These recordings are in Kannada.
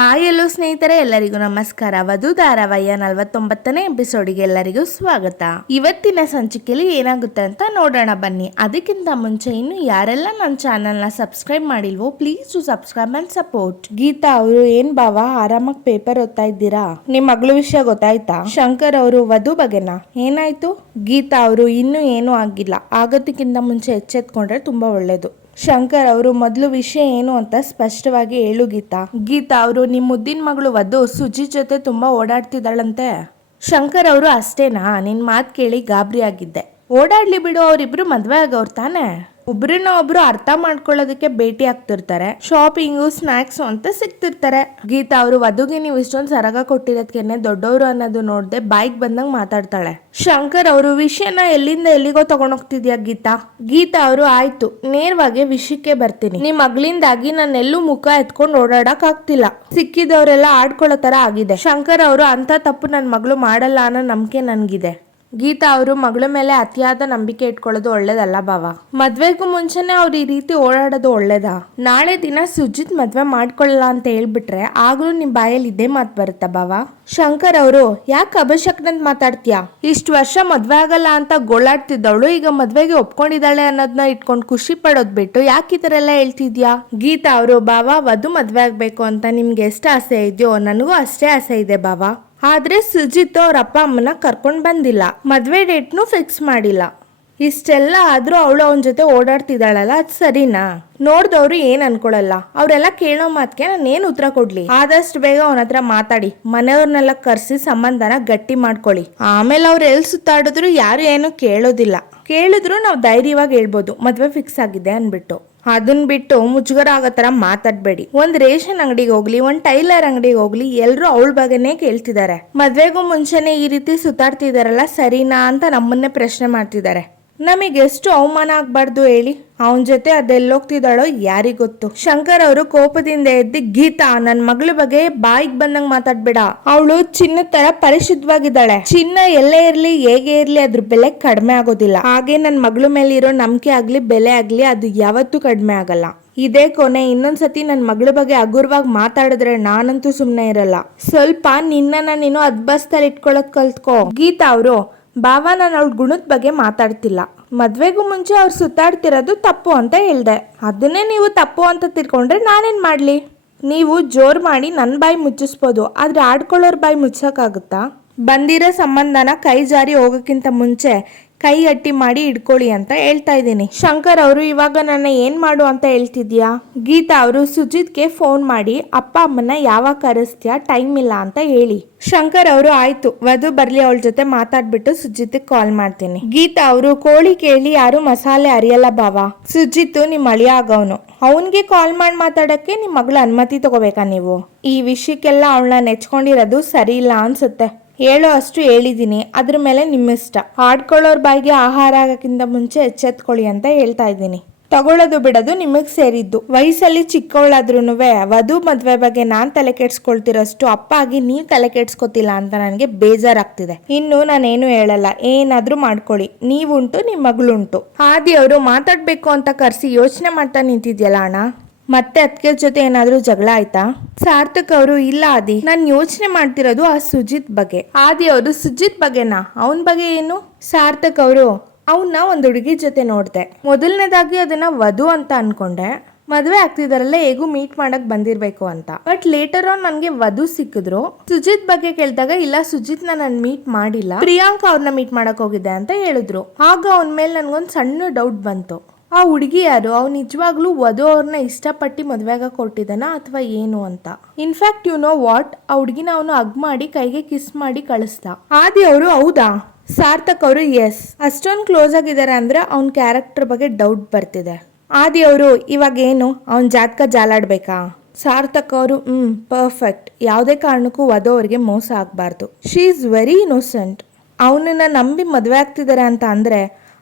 ಹಾಯ್ ಎಲ್ಲೋ ಸ್ನೇಹಿತರೆ, ಎಲ್ಲರಿಗೂ ನಮಸ್ಕಾರ. ವಧು ಧಾರಾವಾಹಿಯ 49ನೇ ಎಪಿಸೋಡಿಗೆ ಎಲ್ಲರಿಗೂ ಸ್ವಾಗತ. ಇವತ್ತಿನ ಸಂಚಿಕೆಯಲ್ಲಿ ಏನಾಗುತ್ತೆ ಅಂತ ನೋಡೋಣ ಬನ್ನಿ. ಅದಕ್ಕಿಂತ ಮುಂಚೆ ಇನ್ನು ಯಾರೆಲ್ಲ ನನ್ನ ಚಾನೆಲ್ನ ಸಬ್ಸ್ಕ್ರೈಬ್ ಮಾಡಿಲ್ವೋ please to subscribe and support. Geeta ಅವರು ಏನ್ ಬಾವ ಆರಾಮಾಗಿ ಪೇಪರ್ ಓದ್ತಾ ಇದ್ದೀರಾ? ನಿಮ್ ಮಗಳು ವಿಷಯ ಗೊತ್ತಾಯ್ತಾ? ಶಂಕರ್ ಅವರು ವಧು ಬಗ್ಗೆನಾ? ಏನಾಯ್ತು? ಗೀತಾ ಅವರು ಇನ್ನೂ ಏನೂ ಆಗಿಲ್ಲ, ಆಗೋದಕ್ಕಿಂತ ಮುಂಚೆ ಎಚ್ಚೆತ್ಕೊಂಡ್ರೆ ತುಂಬಾ ಒಳ್ಳೇದು. ಶಂಕರ್ ಅವರು ಮೊದಲು ವಿಷಯ ಏನು ಅಂತ ಸ್ಪಷ್ಟವಾಗಿ ಹೇಳು ಗೀತಾ. ಗೀತಾ ಅವರು ನಿಮ್ಮ ಮುದ್ದಿನ ಮಗಳು ವಧು ಸುಜಿತ್ ಜೊತೆ ತುಂಬಾ ಓಡಾಡ್ತಿದ್ದಾಳಂತೆ. ಶಂಕರ್ ಅವರು ಅಷ್ಟೇನಾ? ನಿನ್ ಮಾತು ಕೇಳಿ ಗಾಬರಿ ಆಗಿದ್ದೆ. ಓಡಾಡ್ಲಿ ಬಿಡು, ಅವರಿಬ್ರು ಮದ್ವೆ ಆಗವ್ರು ತಾನೆ. ಒಬ್ರನ್ನ ಒಬ್ರು ಅರ್ಥ ಮಾಡ್ಕೊಳ್ಳೋದಕ್ಕೆ ಭೇಟಿ ಆಗ್ತಿರ್ತಾರೆ, ಶಾಪಿಂಗು ಸ್ನಾಕ್ಸ್ ಅಂತ ಸಿಗ್ತಿರ್ತಾರೆ. ಗೀತಾ ಅವರು ವಧುಗೆ ನೀವು ಇಷ್ಟೊಂದು ಸರಗ ಕೊಟ್ಟಿರೋದ್ಕೆನೆ ದೊಡ್ಡವರು ಅನ್ನೋದು ನೋಡ್ದೆ ಬಾಯಿಗೆ ಬಂದಂಗ್ ಮಾತಾಡ್ತಾಳೆ. ಶಂಕರ್ ಅವರು ವಿಷಯನ ಎಲ್ಲಿಂದ ಎಲ್ಲಿಗೋ ತಗೊಂಡೋಗ್ತಿದ್ಯಾ ಗೀತಾ? ಗೀತಾ ಅವರು ಆಯ್ತು, ನೇರವಾಗಿ ವಿಷಯಕ್ಕೆ ಬರ್ತೀನಿ. ನಿಮ್ ಮಗಳಿಂದಾಗಿ ನಾನೆಲ್ಲೂ ಮುಖ ಎತ್ಕೊಂಡು ಓಡಾಡಕ್ ಆಗ್ತಿಲ್ಲ, ಸಿಕ್ಕಿದವರೆಲ್ಲ ಆಡ್ಕೊಳ್ಳೋ ತರ ಆಗಿದೆ. ಶಂಕರ್ ಅವರು ಅಂತ ತಪ್ಪು ನನ್ನ ಮಗಳು ಮಾಡಲ್ಲ ಅನ್ನೋ ನಂಬಿಕೆ ನನ್ಗಿದೆ. ಗೀತಾ ಅವರು ಮಗಳ ಮೇಲೆ ಅತಿಯಾದ ನಂಬಿಕೆ ಇಟ್ಕೊಳ್ಳೋದು ಒಳ್ಳೇದಲ್ಲ ಬಾವ. ಮದ್ವೆಗೂ ಮುಂಚೆನೆ ಅವ್ರು ಈ ರೀತಿ ಓಡಾಡೋದು ಒಳ್ಳೇದಾ? ನಾಳೆ ದಿನ ಸುಜಿತ್ ಮದ್ವೆ ಮಾಡ್ಕೊಳ್ಳಲ್ಲ ಅಂತ ಹೇಳ್ಬಿಟ್ರೆ ಆಗ್ಲೂ ನಿಮ್ ಬಾಯಲ್ಲಿ ಇದೇ ಮಾತು ಬರುತ್ತಾ ಬಾವ? ಶಂಕರ್ ಅವರು ಯಾಕೆ ಅಭಿಷೇಕ್ನಂತ ಮಾತಾಡ್ತೀಯಾ? ಇಷ್ಟು ವರ್ಷ ಮದ್ವೆ ಆಗಲ್ಲ ಅಂತ ಗೋಳಾಡ್ತಿದ್ದವಳು ಈಗ ಮದ್ವೆಗೆ ಒಪ್ಕೊಂಡಿದ್ದಾಳೆ ಅನ್ನೋದನ್ನ ಇಟ್ಕೊಂಡು ಖುಷಿ ಪಡೋದ್ ಬಿಟ್ಟು ಯಾಕೆ ಈ ತರ ಎಲ್ಲ ಹೇಳ್ತಿದ್ಯಾ? ಗೀತಾ ಅವರು ಬಾವ ವಧು ಮದ್ವೆ ಆಗ್ಬೇಕು ಅಂತ ನಿಮ್ಗೆ ಎಷ್ಟು ಆಸೆ ಇದೆಯೋ ನನಗೂ ಅಷ್ಟೇ ಆಸೆ ಇದೆ ಬಾವ. ಆದ್ರೆ ಸುಜಿತ್ ಅವ್ರ ಅಪ್ಪ ಅಮ್ಮನ ಕರ್ಕೊಂಡ್ ಬಂದಿಲ್ಲ, ಮದ್ವೆ ಡೇಟ್ನು ಫಿಕ್ಸ್ ಮಾಡಿಲ್ಲ. ಇಷ್ಟೆಲ್ಲ ಆದ್ರೂ ಅವಳು ಅವನ ಜೊತೆ ಓಡಾಡ್ತಿದ್ದಾಳಲ್ಲ, ಅದ್ ಸರಿನಾ? ನೋಡ್ದವ್ರು ಏನ್ ಅನ್ಕೊಳಲ್ಲ, ಅವ್ರೆಲ್ಲ ಕೇಳೋ ಮಾತ್ಗೆ ನಾನು ಏನ್ ಉತ್ತರ ಕೊಡ್ಲಿ? ಆದಷ್ಟು ಬೇಗ ಅವನ ಹತ್ರ ಮಾತಾಡಿ ಮನೆಯವ್ರನ್ನೆಲ್ಲ ಕರ್ಸಿ ಸಂಬಂಧನ ಗಟ್ಟಿ ಮಾಡ್ಕೊಳ್ಳಿ. ಆಮೇಲೆ ಅವ್ರು ಎಲ್ ಸುತ್ತಾಡಿದ್ರು ಯಾರು ಏನು ಕೇಳೋದಿಲ್ಲ. ಕೇಳಿದ್ರು ನಾವು ಧೈರ್ಯವಾಗಿ ಹೇಳ್ಬೋದು ಮದ್ವೆ ಫಿಕ್ಸ್ ಆಗಿದೆ ಅನ್ಬಿಟ್ಟು. ಅದನ್ ಬಿಟ್ಟು ಮುಜುಗರ ಆಗೋ ತರ ಮಾತಾಡ್ಬೇಡಿ. ಒಂದ್ ರೇಷನ್ ಅಂಗಡಿಗೆ ಹೋಗ್ಲಿ, ಒಂದ್ ಟೈಲರ್ ಅಂಗಡಿಗೆ ಹೋಗ್ಲಿ, ಎಲ್ರು ಅವಳ ಬಗ್ಗೆನೇ ಕೇಳ್ತಿದ್ದಾರೆ. ಮದ್ವೆಗೂ ಮುಂಚೆನೆ ಈ ರೀತಿ ಸುತ್ತಾಡ್ತಿದಾರಲ್ಲ ಸರಿನಾ ಅಂತ ನಮ್ಮನ್ನೇ ಪ್ರಶ್ನೆ ಮಾಡ್ತಿದ್ದಾರೆ. ನಮಗೆ ಎಷ್ಟು ಅವಮಾನ ಆಗ್ಬಾರ್ದು ಹೇಳಿ? ಅವನ ಜೊತೆ ಅದೆಲ್ಲೋಗ್ತಿದ್ದಾಳೋ ಯಾರಿಗೊತ್ತು? ಶಂಕರ್ ಅವರು ಕೋಪದಿಂದ ಎದ್ದು ಗೀತಾ ನನ್ನ ಮಗಳ ಬಗ್ಗೆ ಬಾಯಿಗೆ ಬಂದಂಗ್ ಮಾತಾಡ್ಬೇಡ, ಅವಳು ಚಿನ್ನ ತರ ಪರಿಶುದ್ಧವಾಗಿದ್ದಾಳೆ. ಚಿನ್ನ ಎಲ್ಲೇ ಇರ್ಲಿ ಹೇಗೆ ಇರ್ಲಿ ಅದ್ರ ಬೆಲೆ ಕಡಿಮೆ ಆಗೋದಿಲ್ಲ. ಹಾಗೆ ನನ್ನ ಮಗಳ ಮೇಲೆ ಇರೋ ನಂಬಿಕೆ ಆಗ್ಲಿ ಬೆಲೆ ಆಗ್ಲಿ ಅದು ಯಾವತ್ತೂ ಕಡಿಮೆ ಆಗಲ್ಲ. ಇದೇ ಕೊನೆ. ಇನ್ನೊಂದ್ಸತಿ ನನ್ನ ಮಗಳ ಬಗ್ಗೆ ಹಗುರವಾಗಿ ಮಾತಾಡಿದ್ರೆ ನಾನಂತೂ ಸುಮ್ನೆ ಇರಲ್ಲ. ಸ್ವಲ್ಪ ನಿನ್ನನ್ನ ನೀನು ಅದ್ಬಸ್ತಲ್ಲಿ ಇಟ್ಕೊಳ್ಳೋದ್ ಕಲ್ತ್ಕೋ. ಗೀತಾ ಅವರು ಬಾವ ನಾನು ಅವಳ ಗುಣದ ಬಗ್ಗೆ ಮಾತಾಡ್ತಿಲ್ಲ, ಮದ್ವೆಗೂ ಮುಂಚೆ ಅವ್ರು ಸುತ್ತಾಡ್ತಿರೋದು ತಪ್ಪು ಅಂತ ಹೇಳ್ದೆ. ಅದನ್ನೇ ನೀವು ತಪ್ಪು ಅಂತ ತಿಳ್ಕೊಂಡ್ರೆ ನಾನೇನ್ ಮಾಡ್ಲಿ? ನೀವು ಜೋರ್ ಮಾಡಿ ನನ್ನ ಬಾಯಿ ಮುಚ್ಚಿಸ್ಬೋದು, ಆದ್ರೆ ಆಡ್ಕೊಳ್ಳೋರ್ ಬಾಯಿ ಮುಚ್ಚಕ್ಕಾಗುತ್ತಾ? ಬಂದಿರೋ ಸಂಬಂಧನ ಕೈ ಜಾರಿ ಹೋಗೋಕ್ಕಿಂತ ಮುಂಚೆ ಕೈ ಗಟ್ಟಿ ಮಾಡಿ ಇಟ್ಕೊಳ್ಳಿ ಅಂತ ಹೇಳ್ತಾ ಇದ್ದೀನಿ. ಶಂಕರ್ ಅವರು ಇವಾಗ ನನ್ನ ಏನ್ ಮಾಡು ಅಂತ ಹೇಳ್ತಿದ್ಯಾ? ಗೀತಾ ಅವರು ಸುಜಿತ್ಗೆ ಫೋನ್ ಮಾಡಿ ಅಪ್ಪ ಅಮ್ಮನ ಯಾವಾಗ ಕರೆಸ್ತೀಯಾ, ಟೈಮ್ ಇಲ್ಲ ಅಂತ ಹೇಳಿ. ಶಂಕರ್ ಅವರು ಆಯ್ತು, ವಧು ಬರ್ಲಿ, ಅವಳ ಜೊತೆ ಮಾತಾಡ್ಬಿಟ್ಟು ಸುಜಿತ್ ಕಾಲ್ ಮಾಡ್ತೀನಿ. ಗೀತಾ ಅವರು ಕೋಳಿ ಕೇಳಿ ಯಾರು ಮಸಾಲೆ ಅರಿಯಲ್ಲ ಬಾವ. ಸುಜಿತ್ ನಿಮ್ ಅಳಿಯ ಆಗವನು, ಅವನ್ಗೆ ಕಾಲ್ ಮಾಡಿ ಮಾತಾಡಕ್ಕೆ ನಿಮ್ ಮಗಳ ಅನುಮತಿ ತಗೋಬೇಕಾ ನೀವು? ಈ ವಿಷಯಕ್ಕೆಲ್ಲ ಅವಳನ್ನ ನೆಚ್ಕೊಂಡಿರೋದು ಸರಿ ಇಲ್ಲ ಅನ್ಸುತ್ತೆ. ಹೇಳೋ ಅಷ್ಟು ಹೇಳಿದೀನಿ, ಅದ್ರ ಮೇಲೆ ನಿಮ್ಮಿಷ್ಟ. ಆಡ್ಕೊಳ್ಳೋರ್ ಬಾಯಿಗೆ ಆಹಾರ ಆಗಕ್ಕಿಂತ ಮುಂಚೆ ಎಚ್ಚೆತ್ಕೊಳ್ಳಿ ಅಂತ ಹೇಳ್ತಾ ಇದ್ದೀನಿ. ತಗೊಳ್ಳೋದು ಬಿಡೋದು ನಿಮಗ್ ಸೇರಿದ್ದು. ವಯಸ್ಸಲ್ಲಿ ಚಿಕ್ಕವಳಾದ್ರೂನುವೆ ವಧು ಮದ್ವೆ ಬಗ್ಗೆ ನಾನ್ ತಲೆ ಕೆಡ್ಸ್ಕೊಳ್ತಿರೋಷ್ಟು ಅಪ್ಪ ಆಗಿ ನೀವ್ ತಲೆ ಕೆಡ್ಸ್ಕೊತಿಲ್ಲ ಅಂತ ನನಗೆ ಬೇಜಾರಾಗ್ತಿದೆ. ಇನ್ನು ನಾನೇನು ಹೇಳಲ್ಲ, ಏನಾದ್ರೂ ಮಾಡ್ಕೊಳ್ಳಿ, ನೀವುಂಟು ನಿಮ್ ಮಗಳುಂಟು. ಆದಿ ಅವರು ಮಾತಾಡ್ಬೇಕು ಅಂತ ಕರ್ಸಿ ಯೋಚನೆ ಮಾಡ್ತಾ ನಿಂತಿದ್ಯಲ್ಲ ಅಣ್ಣ, ಮತ್ತೆ ಅದಕ್ಕೆ ಜೊತೆ ಏನಾದ್ರೂ ಜಗಳ ಆಯ್ತಾ? ಸಾರ್ಥಕ್ ಅವರು ಇಲ್ಲ ಆದಿ, ನಾನು ಯೋಚನೆ ಮಾಡ್ತಿರೋದು ಆ ಸುಜಿತ್ ಬಗ್ಗೆ. ಆದಿ ಅವರು ಸುಜಿತ್ ಬಗ್ಗೆನಾ? ಅವನ್ ಬಗ್ಗೆ ಏನು? ಸಾರ್ಥಕ್ ಅವರು ಅವನ್ನ ಒಂದ್ ಹುಡುಗಿ ಜೊತೆ ನೋಡ್ದೆ. ಮೊದಲನೇದಾಗಿ ಅದನ್ನ ವಧು ಅಂತ ಅನ್ಕೊಂಡೆ, ಮದ್ವೆ ಆಗ್ತಿದಾರಲ್ಲ ಹೇಗೂ ಮೀಟ್ ಮಾಡಕ್ ಬಂದಿರ್ಬೇಕು ಅಂತ. ಬಟ್ ಲೇಟರ್ ಆನ್ ನನ್ಗೆ ವಧು ಸಿಕ್ಕಿದ್ರು. ಸುಜಿತ್ ಬಗ್ಗೆ ಕೇಳಿದಾಗ ಇಲ್ಲ ಸುಜಿತ್ ನಾನು ಮೀಟ್ ಮಾಡಿಲ್ಲ, ಪ್ರಿಯಾಂಕಾ ಅವ್ರನ್ನ ಮೀಟ್ ಮಾಡಕ್ ಹೋಗಿದ್ದೆ ಅಂತ ಹೇಳಿದ್ರು. ಆಗ ಅವನ ಮೇಲೆ ನನ್ಗೊಂದ್ ಸಣ್ಣ ಡೌಟ್ ಬಂತು. ಆ ಹುಡುಗಿ ಯಾರು? ಅವ್ನು ನಿಜವಾಗ್ಲೂ ವಧು ಅವ್ರನ್ನ ಇಷ್ಟಪಟ್ಟು ಮದ್ವೆಗ ಕೊಟ್ಟಿದ್ದಾನ ಅಥವಾ ಏನು ಅಂತ. ಇನ್ಫ್ಯಾಕ್ಟ್ ಯು ನೋ ವಾಟ್, ಆ ಹುಡುಗಿನ ಅವನು ಹಗ್ ಮಾಡಿ ಕೈಗೆ ಕಿಸ್ ಮಾಡಿ ಕಳಿಸ್ದ. ಆದಿ ಅವರು ಹೌದಾ? ಸಾರ್ಥಕ್ ಅವರು ಎಸ್. ಅಷ್ಟೊಂದು ಕ್ಲೋಸ್ ಆಗಿದ್ದಾರೆ ಅಂದ್ರೆ ಅವ್ನ ಕ್ಯಾರೆಕ್ಟರ್ ಬಗ್ಗೆ ಡೌಟ್ ಬರ್ತಿದೆ. ಆದಿ ಅವರು ಇವಾಗ ಏನು ಅವನ್ ಜಾತಕ ಜಾಲಾಡ್ಬೇಕಾ? ಸಾರ್ಥಕ್ ಅವರು ಪರ್ಫೆಕ್ಟ್. ಯಾವುದೇ ಕಾರಣಕ್ಕೂ ವಧು ಅವ್ರಿಗೆ ಮೋಸ ಆಗ್ಬಾರ್ದು. She is very innocent. ಅವನನ್ನ ನಂಬಿ ಮದ್ವೆ ಆಗ್ತಿದ್ದಾರೆ ಅಂತ ಅಂದ್ರೆ